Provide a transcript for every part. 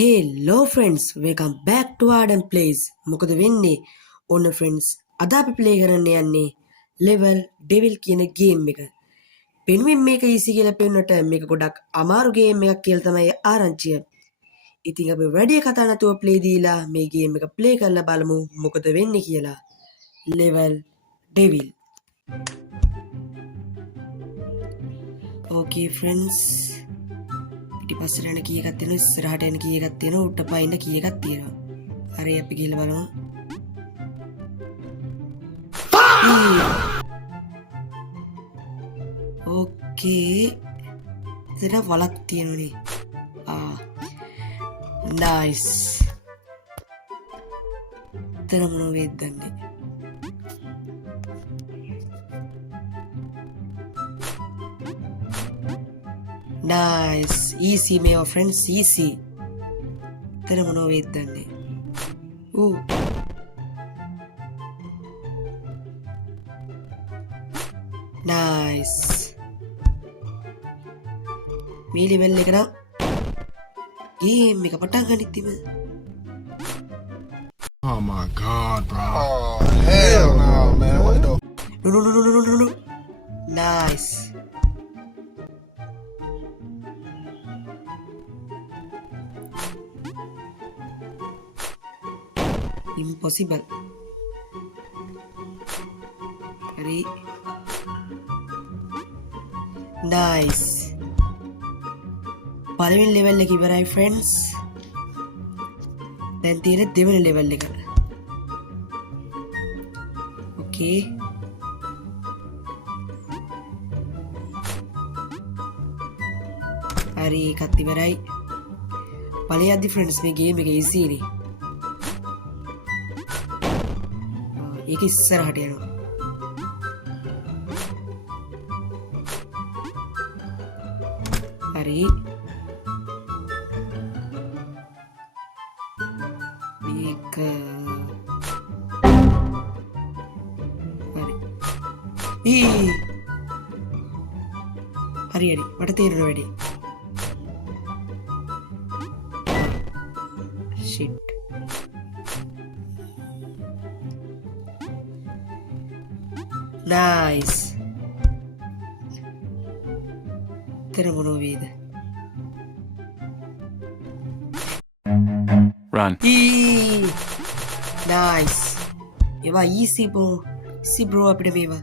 Hello friends, welcome back to Arden Plays. මොකද වෙන්නේ? ඔන්න friends, අද අපි play කරන්න යන්නේ level devil කියන game එක. පෙන්වීම මේක easy කියලා පෙන්වන්නට මේක ගොඩක් අමාරු game එකක් කියලා තමයි ආරංචිය. ඉතින් අපි වැඩි කතා නැතුව play දීලා මේ game එක play කරලා බලමු මොකද වෙන්නේ කියලා. level devil. Okay friends. පිටිපස්සට යන කී එකක් තියෙනවා ඉස්සරහට යන කී එකක් තියෙනවා උඩට පයින්න කී එකක් තියෙනවා. හරි අපි ගිහලා බලමු. ඕකේ. ඉතින් වලක් තියෙනනේ. නයිස්. තර මොන වේදන්නේ. Nice, easy my friends, easy. Tera mono vedanne. Nice. මේ level එක නම් game එක පටන් ගනිද්දිම. Oh my god, bro. Oh, hell no, man. What the? No. Nice. Impossible. Hurry. Nice. පළවෙනි level එක ඉවරයි friends. දැන් තියෙන්නේ දෙවෙනි level එක. Okay. හරි එකත් ඉවරයි. ඵලයක්දි friends මේ game එක easy නේ. ඒක ඉස්සරහට යනවා. හරි. මේක හරි. හරි මට තේරෙන වැඩි. shit. Nice. Tera mono vede. Run. Nice. Eva easy bro. Easy bro අපිට මේවා.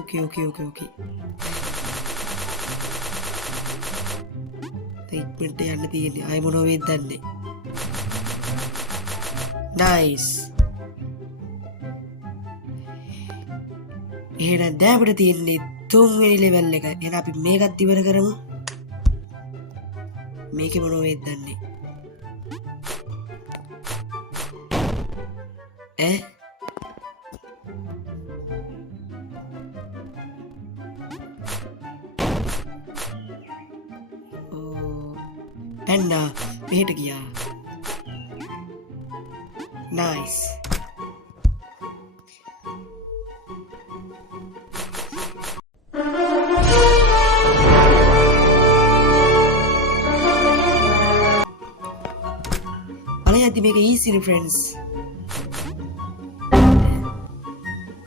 Okay. Treatment යන්න තියෙන්නේ. ආයි මොනව වෙයිද දන්නේ. Nice. එහෙනම් දැන් අපිට තියෙන්නේ තුන්වෙනි level එක. එහෙනම් අපි මේකත් ඉවර කරමු. මේකේ මොනව වෙයිද දන්නේ. පැන්නා මෙහෙට ගියා. Nice. Alayati make easy friends.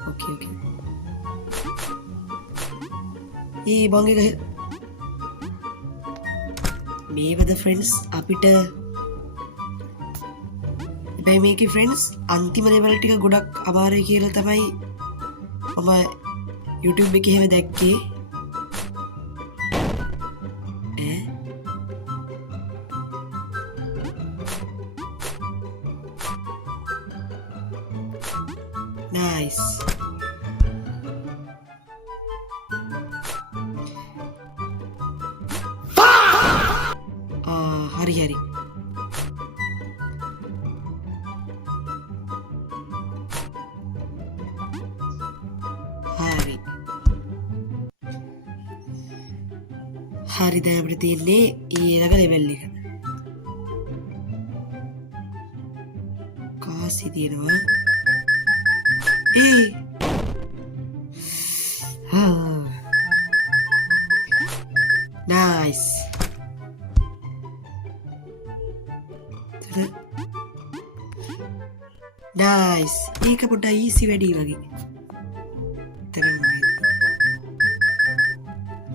Okay. Ee bang එක මේවද friends අපිට හැබැයි මේකේ friends අන්තිම level ටික ගොඩක් අමාරුයි කියලා තමයි මම YouTube එකේ හැම දැක්කේ. Nice. හරි. හරි. දැන් අපිට තියෙන්නේ ඊළඟ level එක. කාසි තියෙනවා. nice. Nice. ඒක පොඩ්ඩක් easy වැඩි වගේ.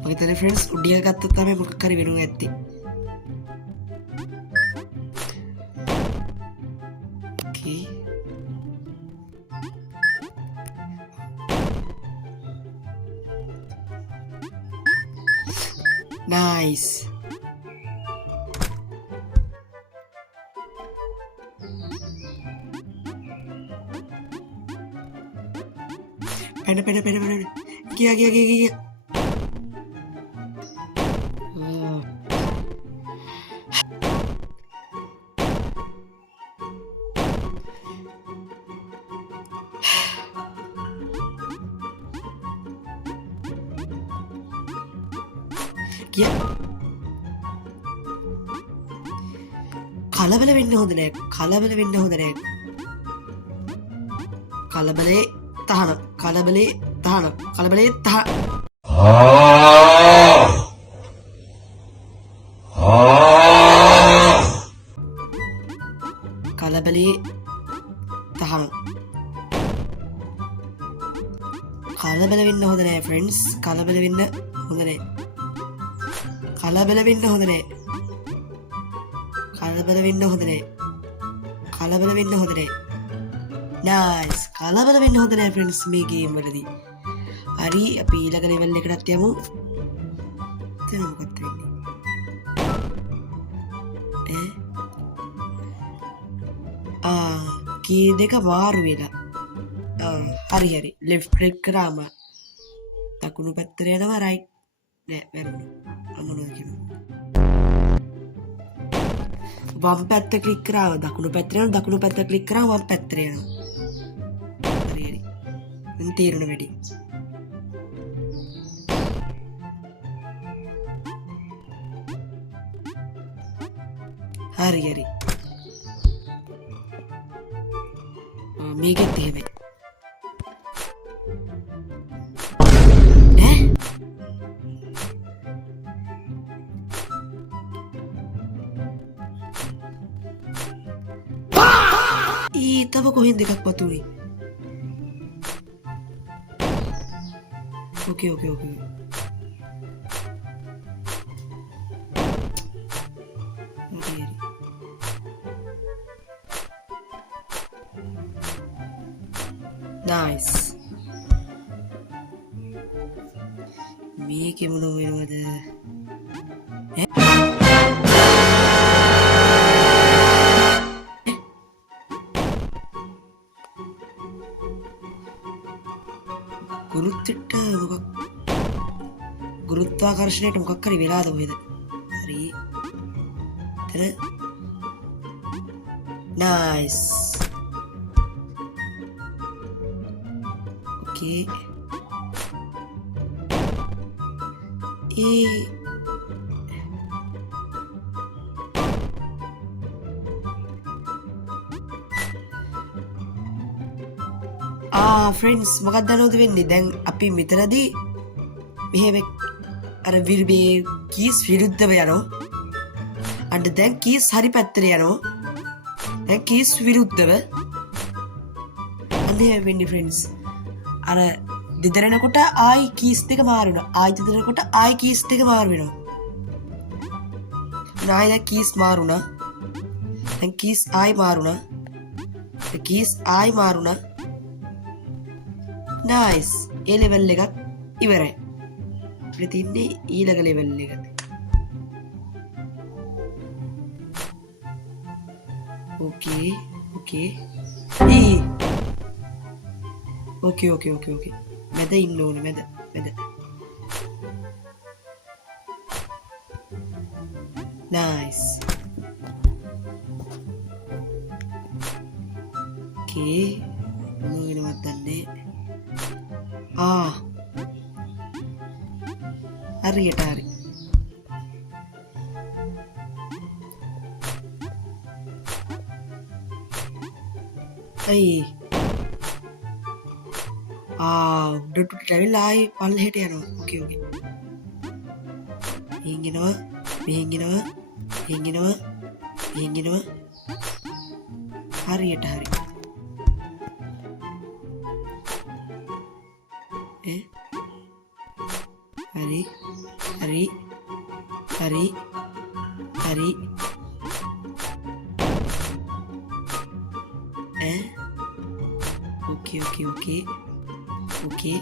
මගේ තන friends උඩිය ගත්තොත් තමයි මොකක් හරි වෙනුම් ඇත්තේ. Okay. Nice. Pena. Kia. Oh. Kia. කලබල වෙන්න හොඳ නෑ. කලබලේ තහනම්. කලබලේ තහනම්. කලබලේ තහනම්. කලබල වෙන්න හොඳ නෑ friends. කලබල වෙන්න හොඳ නෑ. කලබල වෙන්න හොඳ නෑ. nice. කලබල වෙන්න හොඳ නෑ friends මේ ගේම් වලදී. හරි අපි ඊළඟ ලෙවල් එකටත් යමු. එතන මොකක්ද වෙන්නේ? කී දෙක වාරු වෙලා. හරි left click කරාම දකුණු පැත්තට යනවා right නෑ වැරදුනා. මොනවද කියන්නේ? වම් පැත්ත ක්ලික් කරාම දකුණු පැත්තට යනවා. දකුණු පැත්ත ක්ලික් කරාම වම් පැත්තට යනවා. හරි. මම තීරණ වැඩි. හරි. මේකෙත් එහෙමයි. තව කොහෙන් දෙකක් වතුනේ. Okay. Nice. මේකේ මොනව වෙනවද? ගුරුත්වාකර්ෂණයට මොකක් හරි වෙලාද කොහෙද? හරි. එතන nice. Okay. friends මොකක්ද දන්නවද වෙන්නේ? දැන් අපි මෙතනදී මෙහෙම අර විර්බේ කීස් විරුද්ධව යනවා. අන්න දැන් කීස් හරි පැත්තට යනවා. දැන් කීස් විරුද්ධව. අන්න එහෙම වෙන්නේ friends. අර දෙදරනකොට ආයි කීස් දෙක මාරු වෙනවා. ආයි දෙදරනකොට ආයි කීස් දෙක මාරු වෙනවා. ආයි දැන් කීස් මාරු වුණා. දැන් කීස් ආයි මාරු වුණා. කීස් ආයි මාරු වුණා. nice. ඒ ලෙවල් එකත් ඉවරයි. අපිට තින්නේ ඊළඟ ලෙවල් එකට. okay. okay. මැද ඉන්න ඕනේ මැද. nice. okay. මොනවද දන්නේ? හරියට හරි. උඩට ඇවිල්ලා ආයි පල්ලෙහාට යනවා. okay. මෙහෙන්ගෙනවා මෙහෙන්ගෙනවා මෙහෙන්ගෙනවා මෙහෙන්ගෙනවා හරියට හරි හරි හරි හරි හරි okay okay okay okay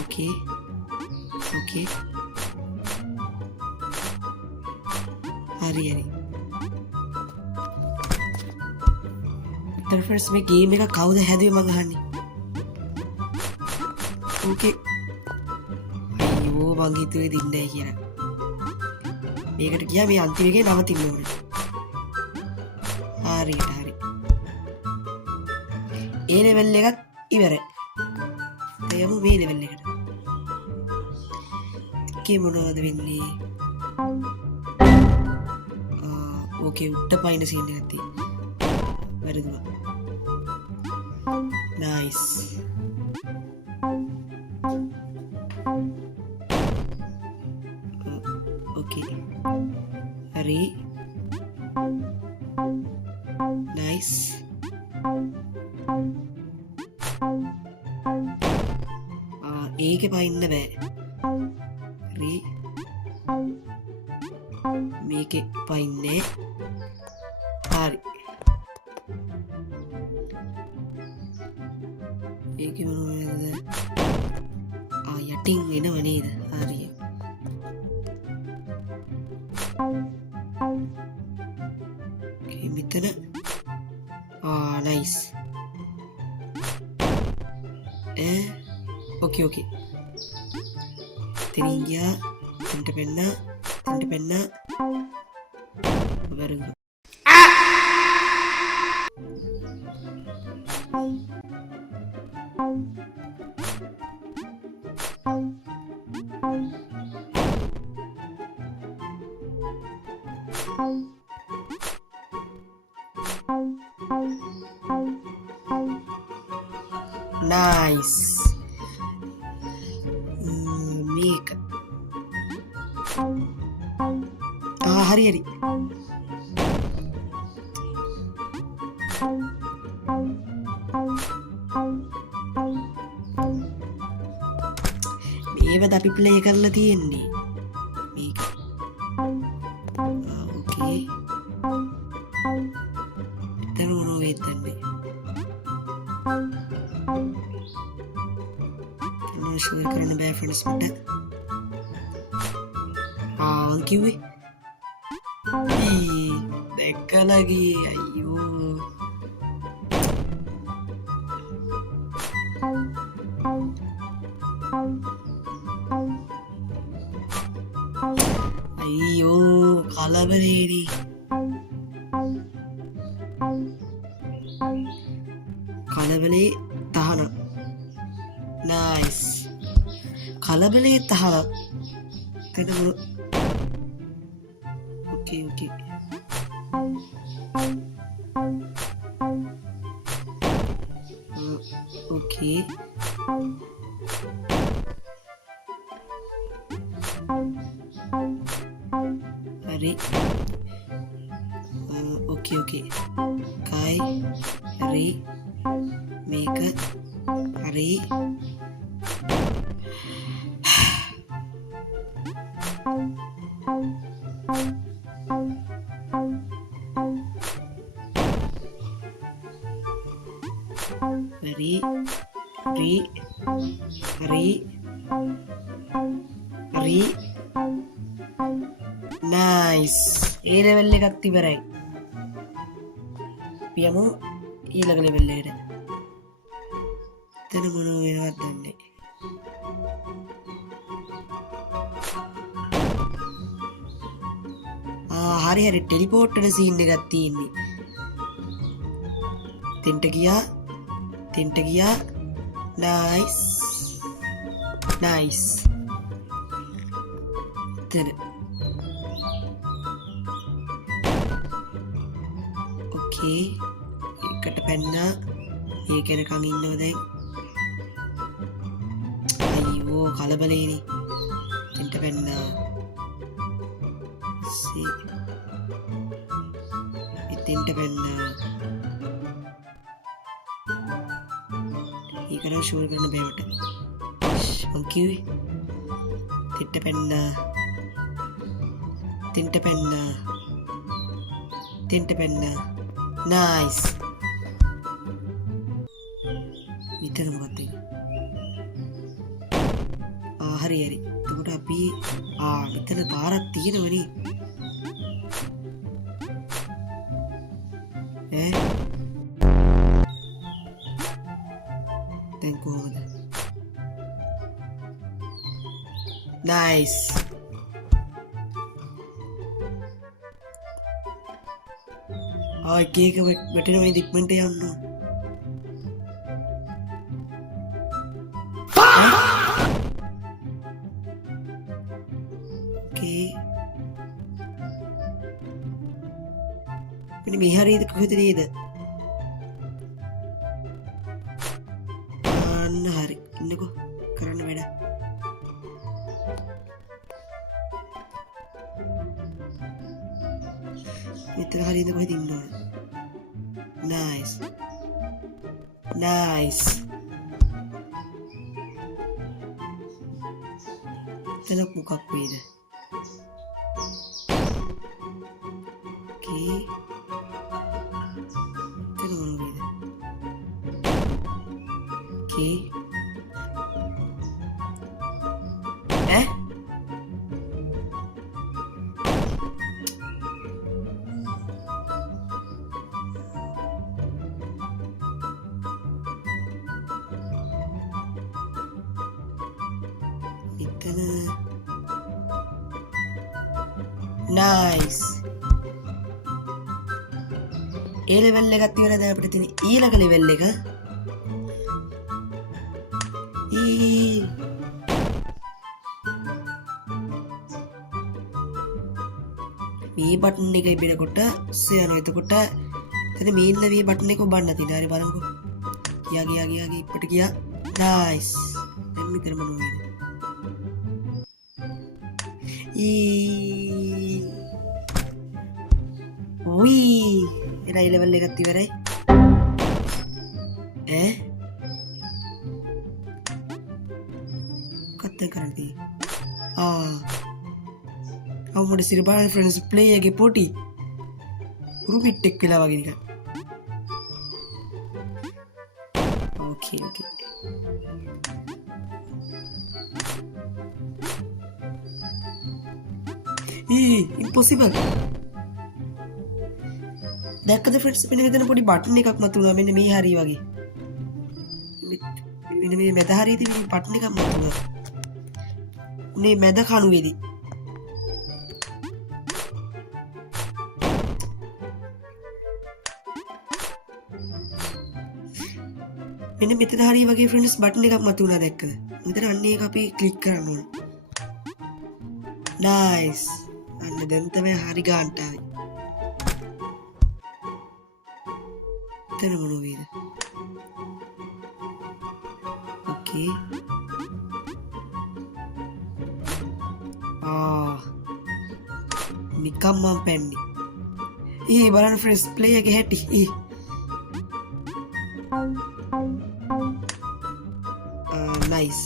okay okay හරි හරි ෆර්ස් මේ ගේම් එක කවුද හැදුවේ මං අහන්නේ ඕකේ අයියෝ මං හිතුවේ දින්නේ කියලා මේකට ගියා මේ අන්තිම එකේ නවතින්න ඕනේ හරියට හරි ඒ ලෙවල් එකත් ඉවරයි එයම මේ ලෙවල් එකට කේ මොනවද වෙන්නේ ඕකේ උඩ පයින් සීන් එකක් තියෙනවා වැරදුනා නයිස් ඕකේ හරි නයිස් ඒකේ පයින්න බෑ හරි මේකේ පයින්නේ හරි ඒකේ මොනවද යටින් එනව නේද හරි මෙතන නයිස් ඕකේ ඕකේ තනින් ගියා තන්ට පෙන්න වැරදුනා nice මේක හරි හරි මේවද අපි ප්ලේ කරලා තියෙන්නේ මේක ඕකේ දැන් මොනව වෙද්දන්නේ ෂුවර් කරන්න බෑ ෆ්‍රෙන්ඩ්ස් මට කිව්වේ දැක්කලා ගියේ අයියෝ අයියෝ කලබලේනේ කලබලේ තහනම් නයිස් කලබලේ තහනම් තදමුණු okay okay okay hari okay okay kai hari make hari hari nice ඒ ලෙවල් එකත් ඉවරයි පියමු ඊළඟ ලෙවල් එකට එතන මොන වෙනවද දන්නේ හරි හරි ටෙලිපෝට් වෙන සීන් එකක් තියෙන්නේ තෙන්ට ගියා nice nice එතන okay එකට පැන්නා ඒක එනකන් ඉන්නව දැන් අයියෝ කලබලේනේ තෙන්ට පැන්නා පස්සේ එතෙන්ට පැන්නා. ඒකට ෂෝල් කරන්න බෑ මට. මං කිව්වේ තෙන්ට පැන්නා. තෙන්ට පැන්නා. තෙන්ට පැන්නා. නයිස්. මෙතන මොකක්ද හරි හරි. එතකොට අපි මෙතන පාරක් තියෙනවනේ. දැන් කොහොමද? නයිස්. එක වැටෙනවනේ ඉක්මනට යන්න. මේ හරියද කොහෙද නේද? අන්න හරි. ඉන්නකෝ කරන්න වැඩ. මෙතන හරියද කොහෙද ඉන්න ඕන? නයිස්. නයිස්. එතන මොකක් වේද? ඕකේ. නයිස්. ඒ ලෙවල් එකත් ඉවරයි. දැන් අපිට තියෙන ඊළඟ ලෙවල් එක මේ බටන් එක ඉබෙනකොට යනවා. එතකොට එතන මේ ඉන්න මේ බටන් එක ඔබන්න තියෙනවා. හරි බලමුකෝ. ගියා ඉප්පට ගියා. නයිස්. දැන් මෙතන මොනවද? උයි එරයි ලෙවල් එකත් ඉවරයි. කත්ත කරන්නේ අවුමට සිරිපාන ෆ්‍රෙන්ඩ්ස් ප්ලේයර්ගේ පොටි රුබිට් එක් වෙලා වගේ නිකන්. ඕකේ ඉම්පොසිබල්. දැක්කද ෆ්‍රෙන්ඩ්ස්? මෙන්න මෙතන පොඩි බටන් එකක් මතුණා. මෙන්න මේ හරිය වගේ. මෙන්න මේ මැද හරියේදී මේ බටන් එකක් මතුණා. මේ මැද කණුවේදී. මෙන්න මෙතන හරිය වගේ ෆ්‍රෙන්ඩ්ස් බටන් එකක් මතුණා. දැක්කද? මෙතන අන්න ඒක අපි ක්ලික් කරන්න ඕනේ. නයිස්. අන්න දැන් තමයි හරි ගාන්ට ආවේ. එතන මොන වේද? ඕකේ. නිකම් මම පැන්නේ. බලන්න ෆ්‍රෙන්ඩ්ස් ප්ලේ එකේ හැටි. නයිස්.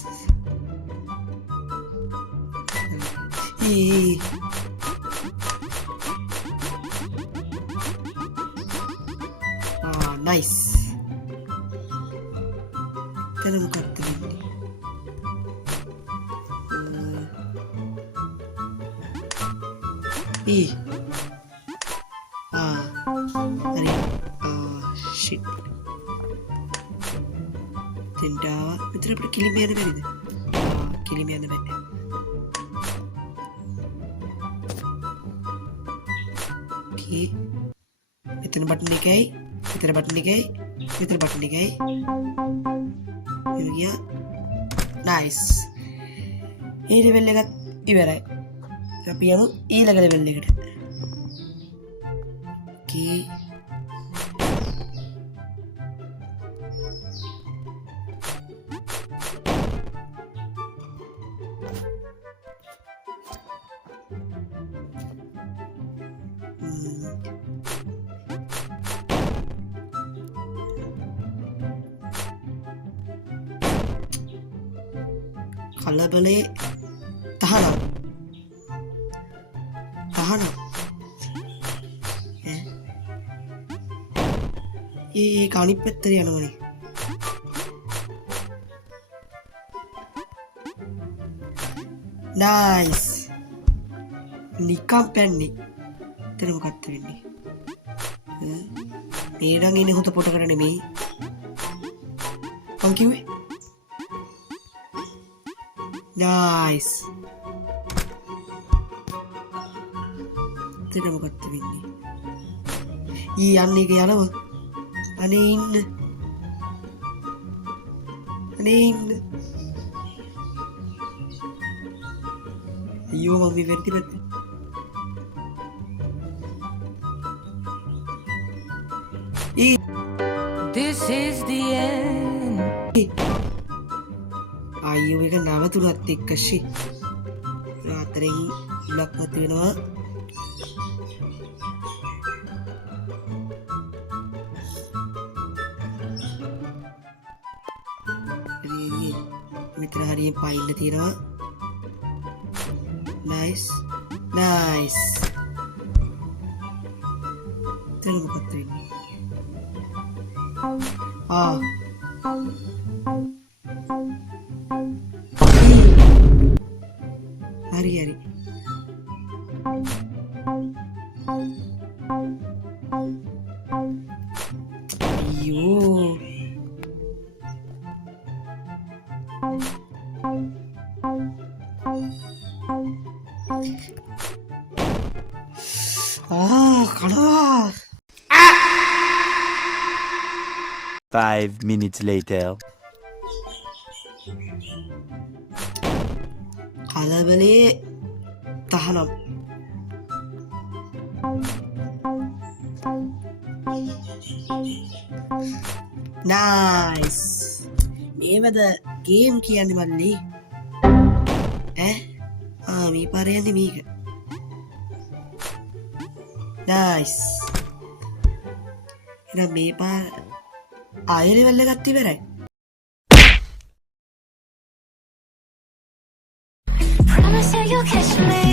නයිස්. එතන මොකක්ද වෙන්නේ? හරි. ෂිට්. තෙන්ට ආවා. මෙතන අපිට කිලිම යන්න බැරිද? කිලිම යන්න බැහැ. ඕකේ. මෙතන බටන් එකයි, මෙතන බටන් එකයි, මෙතන බටන් එකයි. ගියා. නයිස්. ඒ ලෙවල් එකත් ඉවරයි. අපි යමු ඊළඟ ලෙවල් එකට. ඕකේ. කලබලේ තහනම් ඒ අනිත් පැත්තට යනවනේ නයිස් නිකම් පැන්නේ එතන මොකක්ද වෙන්නේ මේ නම් ඉන්නේ හොත පොටකට නෙමෙයි මං කිව්වේ නයිස් එතන මොකක්ද වෙන්නේ ඊ යන්නේ යනවා අනේ ඉන්න අයියෝ මම මේ වෙද්දි පැත්තේ This is the end. අයියෝ එක නවතුනත් එක්ක ෂි රාත්‍රියෙන් ඉලක් නැති වෙනවා මෙතන හරියෙන් පයින්න තියෙනවා නයිස් එතන මොකක්ද වෙන්නේ හරි අයියෝ කනවා 5 minutes later. කලබලේ තහනම් නයිස් මේවද ගේම් කියන්නේ මල්ලි මේ පාර යන්නේ මේක නයිස් එහෙනම් මේ පාර ආයෙ ලෙවල් එක ගත්ත ඉවරයි Promise you you'll catch me.